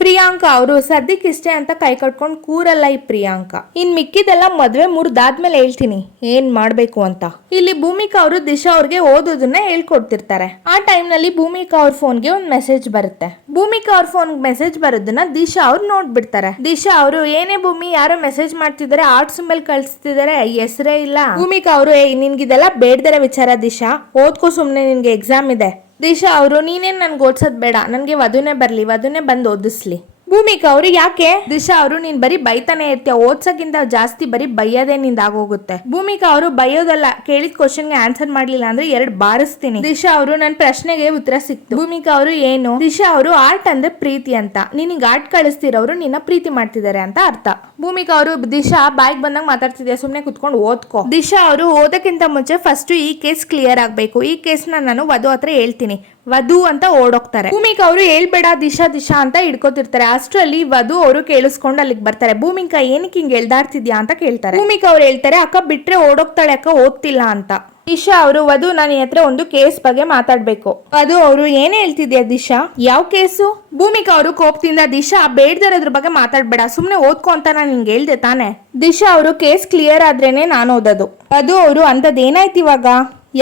ಪ್ರಿಯಾಂಕಾ ಅವರು ಸದ್ಯಕ್ಕಿಷ್ಟೇ ಅಂತ ಕೈ ಕಟ್ಕೊಂಡು ಕೂರಲ್ಲ ಈ ಪ್ರಿಯಾಂಕಾ. ಇನ್ ಮಿಕ್ಕಿದೆಲ್ಲ ಮದ್ವೆ ಮುರಿದಾದ್ಮೇಲೆ ಹೇಳ್ತೀನಿ ಏನ್ ಮಾಡ್ಬೇಕು ಅಂತ. ಇಲ್ಲಿ ಭೂಮಿಕಾ ಅವರು ದಿಶಾ ಅವ್ರಿಗೆ ಓದೋದನ್ನ ಹೇಳ್ಕೊಡ್ತಿರ್ತಾರೆ. ಆ ಟೈಮ್ ನಲ್ಲಿ ಭೂಮಿಕಾ ಅವ್ರ ಫೋನ್ಗೆ ಒಂದ್ ಮೆಸೇಜ್ ಬರುತ್ತೆ. ಭೂಮಿಕಾ ಅವ್ರ ಫೋನ್ ಮೆಸೇಜ್ ಬರೋದನ್ನ ದಿಶಾ ಅವ್ರು ನೋಡ್ಬಿಡ್ತಾರೆ. ದಿಶಾ ಅವರು ಏನೇ ಭೂಮಿ ಯಾರೋ ಮೆಸೇಜ್ ಮಾಡ್ತಿದ್ದಾರೆ, ಆರ್ಟ್ ಸಿಂಬಲ್ ಕಳ್ಸ್ತಿದ್ದಾರೆ, ಹೆಸರೇ ಇಲ್ಲ. ಭೂಮಿಕಾ ಅವರು ನಿನ್ಗಿದೆಲ್ಲ ಬೇಡ್ದರ ವಿಚಾರ ದಿಶಾ, ಓದ್ಕೋ ಸುಮ್ನೆ, ನಿನ್ಗೆ ಎಕ್ಸಾಮ್ ಇದೆ. ದಿಶಾ ಅವರು ನೀನೇನ್ ನನ್ಗೆ ಓದ್ಸೋದ್ ಬೇಡ, ನನ್ಗೆ ವಧುನೇ ಬರ್ಲಿ, ವಧುನೇ ಬಂದು ಓದಿಸ್ಲಿ. ಭೂಮಿಕಾ ಅವರು ಯಾಕೆ? ದಿಶಾ ಅವರು ನೀನ್ ಬರೀ ಬೈತಾನೆ ಇರ್ತೀಯ, ಓದ್ಸಕ್ಕಿಂತ ಜಾಸ್ತಿ ಬರೀ ಬೈಯೋದೇ ನಿಂದ ಆಗೋಗುತ್ತೆ. ಭೂಮಿಕಾ ಅವರು ಬೈಯೋದಲ್ಲ, ಕೇಳಿದ ಕ್ವಶನ್ಗೆ ಆನ್ಸರ್ ಮಾಡ್ಲಿಲ್ಲ ಅಂದ್ರೆ 2 ಬಾರಿಸ್ತೀನಿ. ದಿಶಾ ಅವರು ನನ್ ಪ್ರಶ್ನೆಗೆ ಉತ್ತರ ಸಿಕ್ತು. ಭೂಮಿಕಾ ಅವರು ಏನು? ದಿಶಾ ಅವರು ಆರ್ಟ್ ಅಂದ್ರೆ ಪ್ರೀತಿ ಅಂತ, ನಿನಗೆ ಆರ್ಟ್ ಕಳಿಸ್ತಿರೋರು ನಿನ್ನ ಪ್ರೀತಿ ಮಾಡ್ತಿದ್ದಾರೆ ಅಂತ ಅರ್ಥ. ಭೂಮಿಕಾ ಅವರು ದಿಶಾ ಬಾಯ್ಗೆ ಬಂದಾಗ ಮಾತಾಡ್ತಿದ್ಯಾ, ಸುಮ್ನೆ ಕುತ್ಕೊಂಡು ಓದ್ಕೋ. ದಿಶಾ ಅವರು ಓದಕ್ಕಿಂತ ಮುಂಚೆ ಫಸ್ಟ್ ಈ ಕೇಸ್ ಕ್ಲಿಯರ್ ಆಗ್ಬೇಕು, ಈ ಕೇಸ್ ನಾನು ವಧು ಹತ್ರ ಹೇಳ್ತೀನಿ, ವಧು ಅಂತ ಓಡೋಗ್ತಾರೆ. ಭೂಮಿಕಾ ಅವರು ಹೇಳ್ಬೇಡ ದಿಶಾ ದಿಶಾ ಅಂತ ಹಿಡ್ಕೋತಿರ್ತಾರೆ. ಅಷ್ಟರಲ್ಲಿ ವಧು ಅವರು ಕೇಳಿಸ್ಕೊಂಡು ಅಲ್ಲಿಗೆ ಬರ್ತಾರೆ. ಭೂಮಿಕಾ ಏನಕ್ಕೆ ಹಿಂಗ್ ಎಳ್ದಾಡ್ತಿದ್ಯಾ ಅಂತ ಕೇಳ್ತಾರೆ. ಭೂಮಿಕಾ ಅವ್ರು ಹೇಳ್ತಾರೆ ಅಕ್ಕ ಬಿಟ್ರೆ ಓಡೋಗ್ತಾಳೆ ಅಕ್ಕ, ಓದ್ತಿಲ್ಲ ಅಂತ. ದಿಶಾ ಅವರು ವಧು ನಾನು ಹತ್ರ ಒಂದು ಕೇಸ್ ಬಗ್ಗೆ ಮಾತಾಡ್ಬೇಕು. ವಧು ಅವರು ಏನ್ ಹೇಳ್ತಿದ್ಯಾ ದಿಶಾ, ಯಾವ ಕೇಸು? ಭೂಮಿಕಾ ಅವರು ಕೋಪದಿಂದ ದಿಶಾ ಬೇಡ್ದಿರೋದ್ರ ಬಗ್ಗೆ ಮಾತಾಡ್ಬೇಡ, ಸುಮ್ನೆ ಓದ್ಕೊ ಅಂತ ನಾನು ನಿಂಗೆ ಹೇಳ್ದೆ ತಾನೆ. ದಿಶಾ ಅವರು ಕೇಸ್ ಕ್ಲಿಯರ್ ಆದ್ರೇನೆ ನಾನು ಓದೋದು. ವಧು ಅವರು ಅಂತದ್ ಏನಾಯ್ತು ಇವಾಗ,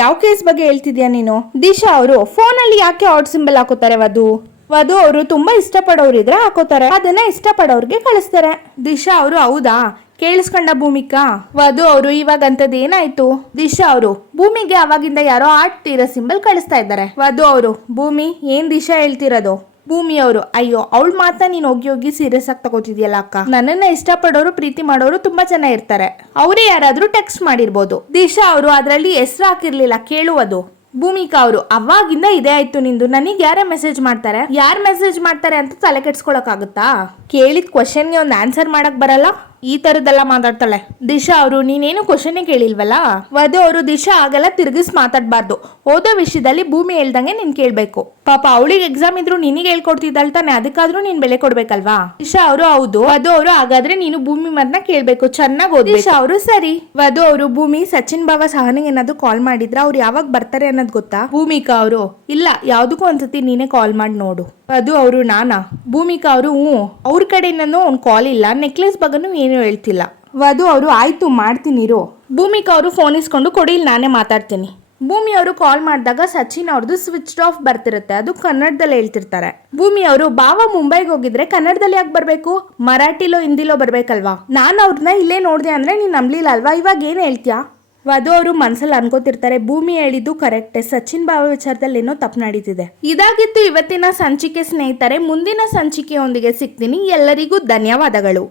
ಯಾವ ಕೇಸ್ ಬಗ್ಗೆ ಹೇಳ್ತಿದ್ಯಾ ನೀನು? ದಿಶಾ ಅವರು ಫೋನಲ್ಲಿ ಯಾಕೆ ಆರ್ಟ್ ಸಿಂಬಲ್ ಹಾಕೋತಾರೆ ವಧು? ವಧು ಅವರು ತುಂಬಾ ಇಷ್ಟಪಡೋರು ಇದ್ರೆ ಹಾಕೋತಾರೆ, ಅದನ್ನ ಇಷ್ಟಪಡೋರ್ಗೆ ಕಳಿಸ್ತಾರೆ. ದಿಶಾ ಅವರು ಹೌದಾ, ಕೇಳಿಸ್ಕೊಂಡ ಭೂಮಿಕಾ? ವಧು ಅವರು ಇವಾಗ ಅಂತದ್ ಏನಾಯ್ತು? ದಿಶಾ ಅವರು ಭೂಮಿಗೆ ಅವಾಗಿಂದ ಯಾರೋ ಆರ್ಟ್ ತೀರ ಸಿಂಬಲ್ ಕಳಿಸ್ತಾ ಇದ್ದಾರೆ. ವಧು ಅವರು ಭೂಮಿ ಏನ್ ದಿಶಾ ಹೇಳ್ತಿರೋದು? ಭೂಮಿ ಅವರು ಅಯ್ಯೋ ಅವಳ ಮಾತಾ ನೀನ್ ಹೋಗಿ ಸೀರಿಯಸ್ ಆಗಿ ತಗೋತಿದ್ಯಲ್ಲ ಅಕ್ಕ, ನನ್ನನ್ನ ಇಷ್ಟಪಡೋರು ಪ್ರೀತಿ ಮಾಡೋರು ತುಂಬಾ ಜನ ಇರ್ತಾರೆ, ಅವರೇ ಯಾರಾದ್ರೂ ಟೆಕ್ಸ್ಟ್ ಮಾಡಿರ್ಬೋದು. ದಿಶಾ ಅವರು ಅದ್ರಲ್ಲಿ ಹೆಸರು ಹಾಕಿರ್ಲಿಲ್ಲ, ಕೇಳುವುದು. ಭೂಮಿಕಾ ಅವರು ಅವಾಗಿಂದ ಇದೇ ಆಯ್ತು ನಿಂದು, ನನಗೆ ಯಾರೇ ಮೆಸೇಜ್ ಮಾಡ್ತಾರೆ, ಯಾರು ಮೆಸೇಜ್ ಮಾಡ್ತಾರೆ ಅಂತ ತಲೆ ಕೆಡ್ಸ್ಕೊಳಕ್ ಆಗುತ್ತಾ? ಕೇಳಿದ ಕ್ವಶನ್ಗೆ ಒಂದು ಆನ್ಸರ್ ಮಾಡಕ್ ಬರಲ್ಲ. ಈ ತರದೆಲ್ಲ ಮಾತಾಡ್ತಾಳೆ. ದಿಶಾ ಅವರು ನೀನೇನು ಕ್ವಶನ್ ಕೇಳಿಲ್ವಲ್ಲ. ವಧು ಅವರು ದಿಶಾ ಆಗಲ್ಲ ತಿರ್ಗಿಸ್ ಮಾತಾಡ್ಬಾರ್ದು. ಓದೋ ವಿಷಯದಲ್ಲಿ ಭೂಮಿ ಹೇಳ್ದಂಗೆ ನೀನ್ ಕೇಳ್ಬೇಕು. ಪಾಪ ಅವಳಿಗೆ ಎಕ್ಸಾಮ್ ಇದ್ರು ನಿನಗೆ ಹೇಳ್ಕೊಡ್ತಿದ್ದಾಳ್ ತಾನೆ, ಅದಕ್ಕಾದ್ರೂ ನೀನ್ ಬೆಲೆ ಕೊಡ್ಬೇಕಲ್ವಾ. ದಿಶಾ ಅವರು ಹೌದು. ವಧು ಅವರು ಹಾಗಾದ್ರೆ ನೀನು ಭೂಮಿ ಮಾತನ್ನ ಕೇಳ್ಬೇಕು, ಚೆನ್ನಾಗಿ ಓದಿ. ದಿಶಾ ಅವರು ಸರಿ. ವಧು ಅವರು ಭೂಮಿ ಸಚಿನ್ ಬಾಬಾ ಸಹನಿಗೆ ಏನಾದ್ರು ಕಾಲ್ ಮಾಡಿದ್ರ ಅವ್ರು ಯಾವಾಗ ಬರ್ತಾರೆ ಅನ್ನೋದು ಗೊತ್ತಾ. ಭೂಮಿಕಾ ಅವರು ಇಲ್ಲ, ಯಾವ್ದಕ್ಕೂ ಒಂದ್ಸತಿ ನೀನೇ ಕಾಲ್ ಮಾಡಿ ನೋಡು. ವಧು ಅವರು ನಾನಾ. ಭೂಮಿಕಾ ಅವರು ಅವ್ರ ಕಡೆಯಿಂದನೂ ಒಂದು ಕಾಲ್ ಇಲ್ಲ, ನೆಕ್ಲೆಸ್ ಬಗ್ಗೆನೂ ಏನು ಹೇಳ್ತಿಲ್ಲ. ವಧು ಅವರು ಆಯ್ತು ಮಾಡ್ತೀನಿರು. ಭೂಮಿಕಾ ಅವರು ಫೋನ್ ಇಸ್ಕೊಂಡು ಕೊಡಿ, ನಾನೇ ಮಾತಾಡ್ತೀನಿ. ಭೂಮಿ ಅವರು ಕಾಲ್ ಮಾಡಿದಾಗ ಸಚಿನ್ ಅವ್ರದ್ದು ಸ್ವಿಚ್ ಆಫ್ ಬರ್ತಿರುತ್ತೆ, ಅದು ಕನ್ನಡದಲ್ಲಿ ಹೇಳ್ತಿರ್ತಾರೆ. ಭೂಮಿ ಅವರು ಬಾವ ಮುಂಬೈಗೆ ಹೋಗಿದ್ರೆ ಕನ್ನಡದಲ್ಲಿ ಯಾಕೆ ಬರ್ಬೇಕು, ಮರಾಠಿಲೋ ಹಿಂದಿಲೋ ಬರ್ಬೇಕಲ್ವಾ. ನಾನು ಅವ್ರನ್ನ ಇಲ್ಲೇ ನೋಡ್ದೆ ಅಂದ್ರೆ ನೀನ್ ನಂಬ್ಲಿಲ್ಲ ಅಲ್ವಾ, ಇವಾಗ ಏನ್ ಹೇಳ್ತೀಯಾ. ವಧು ಅವರು ಮನ್ಸಲ್ಲಿ ಅನ್ಕೋತಿರ್ತಾರೆ ಭೂಮಿ ಹೇಳಿದ್ದು ಕರೆಕ್ಟೇ, ಸಚಿನ್ ಬಾಬಾ ವಿಚಾರದಲ್ಲಿ ಏನೋ ತಪ್ಪು ನಡೀತಿದೆ. ಇದಾಗಿತ್ತು ಇವತ್ತಿನ ಸಂಚಿಕೆ ಸ್ನೇಹಿತರೆ. ಮುಂದಿನ ಸಂಚಿಕೆಯೊಂದಿಗೆ ಸಿಗ್ತೀನಿ. ಎಲ್ಲರಿಗೂ ಧನ್ಯವಾದಗಳು.